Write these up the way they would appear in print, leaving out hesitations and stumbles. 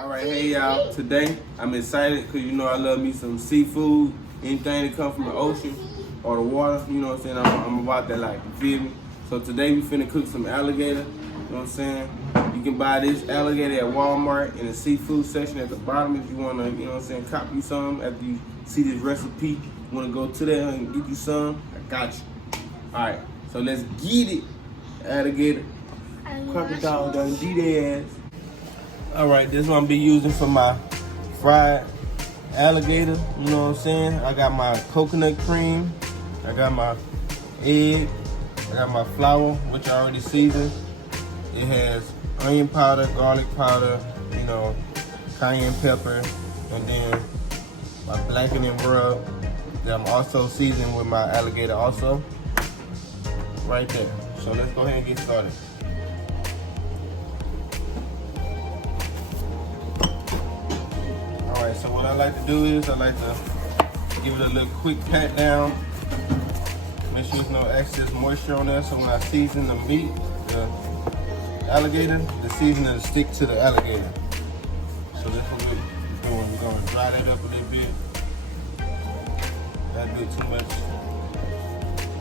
Alright, hey y'all. Today I'm excited because you know I love me some seafood. Anything that come from the ocean or the water, you know what I'm saying? I'm about that life, you feel me? So today we finna cook some alligator, you know what I'm saying? You can buy this alligator at Walmart in the seafood section at the bottom if you wanna, you know what I'm saying, cop you some after you see this recipe. You wanna go to there and get you some, I got you. Alright, so let's get it. Alligator. Crocodile done beat their ass. Alright, this one I'll be using for my fried alligator, you know what I'm saying? I got my coconut cream, I got my egg, I got my flour, which I already seasoned. It has onion powder, garlic powder, you know, cayenne pepper, and then my blackening rub that I'm also seasoning with my alligator also, right there. So let's go ahead and get started. Alright, so what I like to do is I like to give it a little quick pat down. Make sure there's no excess moisture on there, so when I season the meat, the alligator, the seasoning will stick to the alligator. So that's what we're doing. We're going to dry that up a little bit. Not do too much.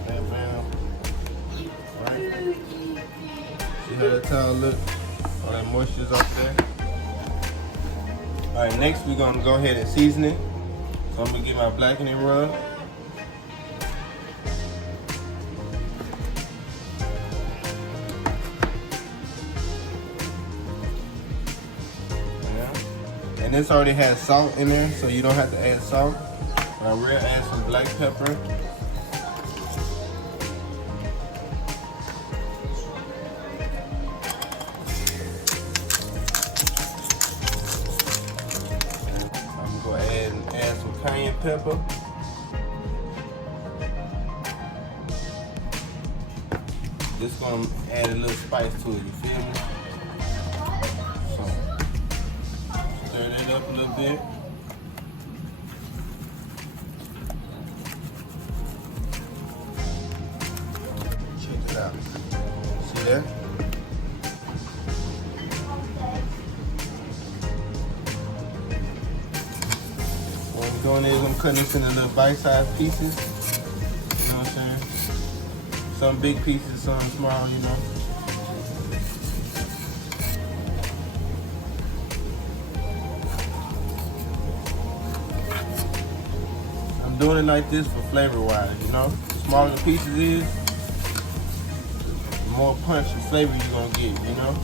Pat down. Right? See how that towel look? All that moisture's off there. All right, next we're gonna go ahead and season it. So I'm gonna get my blackening rub. Yeah. And this already has salt in there, so you don't have to add salt. But I will add some black pepper. Cayenne pepper. Just gonna add a little spice to it, you feel me? So, stir that up a little bit. Check it out. See that? What I'm doing is I'm cutting this into little bite-sized pieces. You know what I'm saying? Some big pieces, some small, you know. I'm doing it like this for flavor-wise, you know. The smaller the pieces is, the more punch and flavor you're gonna get, you know.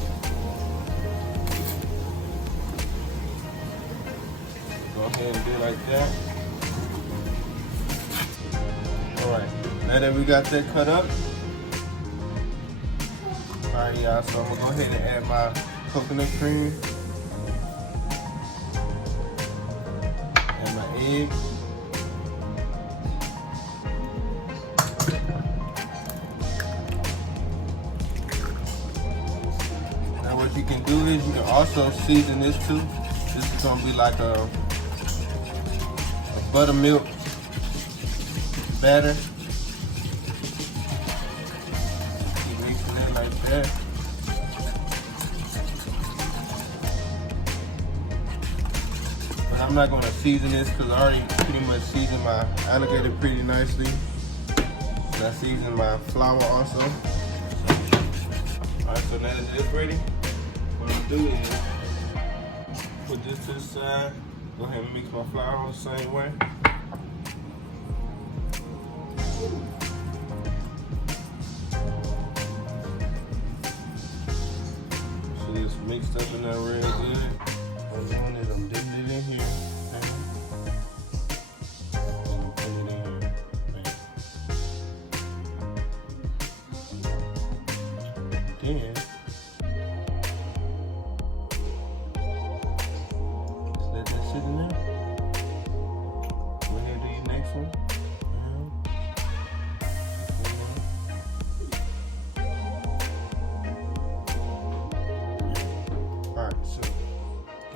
Go ahead and do it like that. Alright, now that we got that cut up, alright y'all, so I'm gonna go ahead and add my coconut cream and my egg. Now what you can do is you can also season this too. This is gonna be like a buttermilk batter. Keep mixing it like that. But I'm not gonna season this because I already pretty much seasoned my alligator pretty nicely. And I seasoned my flour also. Alright, so now that it's ready, what I'm gonna do is put this to the side. Go ahead and mix my flour the same way. So it's mixed up in there real good. What I'm doing is I'm dipping it in here. And I'm putting it in here. Then let that sit in there. Go ahead and do your next one. Alright, so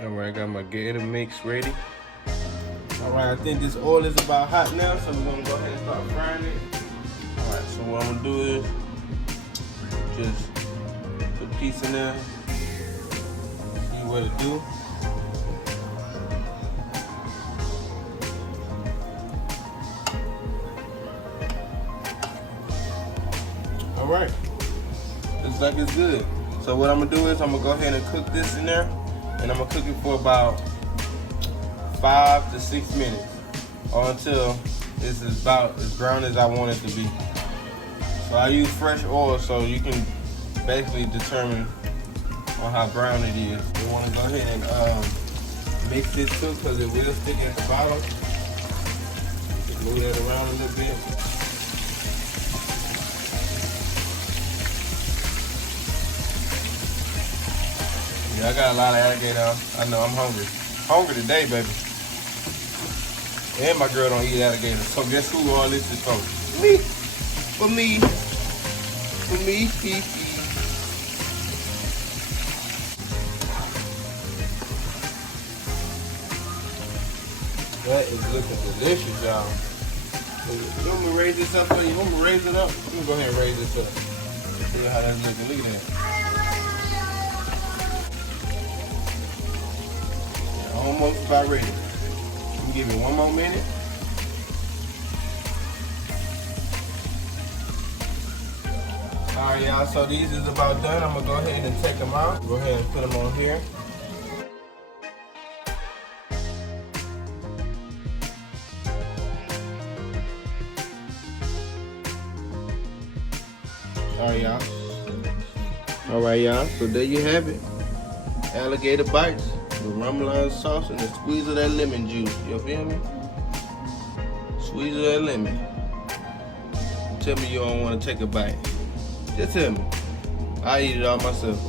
alright, I got my gator mix ready. Alright, I think this oil is about hot now, so we're gonna go ahead and start frying it. Alright, so what I'm gonna do is just put a piece in there, see what it do. right. Looks like it's good. So what I'm gonna do is I'm gonna go ahead and cook this in there, and I'm gonna cook it for about 5 to 6 minutes, or until it's about as brown as I want it to be. So I use fresh oil so you can basically determine on how brown it is. You want to go ahead and mix it too, because it will stick at the bottom. Just move that around a little bit. Yeah, I got a lot of alligator. I know I'm hungry. Hungry today, baby. And my girl don't eat alligator. So guess who all this is for? Me. For me. For me. That is looking delicious, y'all. You want me to raise this up for you? You want me to raise it up? Let me go ahead and raise this up. See how that's looking. Look at that. Almost about ready. Let me give it one more minute. Alright, y'all, so these is about done. I'm gonna go ahead and take them out. Go ahead and put them on here. Alright, y'all, so there you have it. Alligator bites, the remoulade sauce, and the squeeze of that lemon juice. You feel me? Squeeze of that lemon. Tell me you don't want to take a bite. Just tell me. I eat it all myself.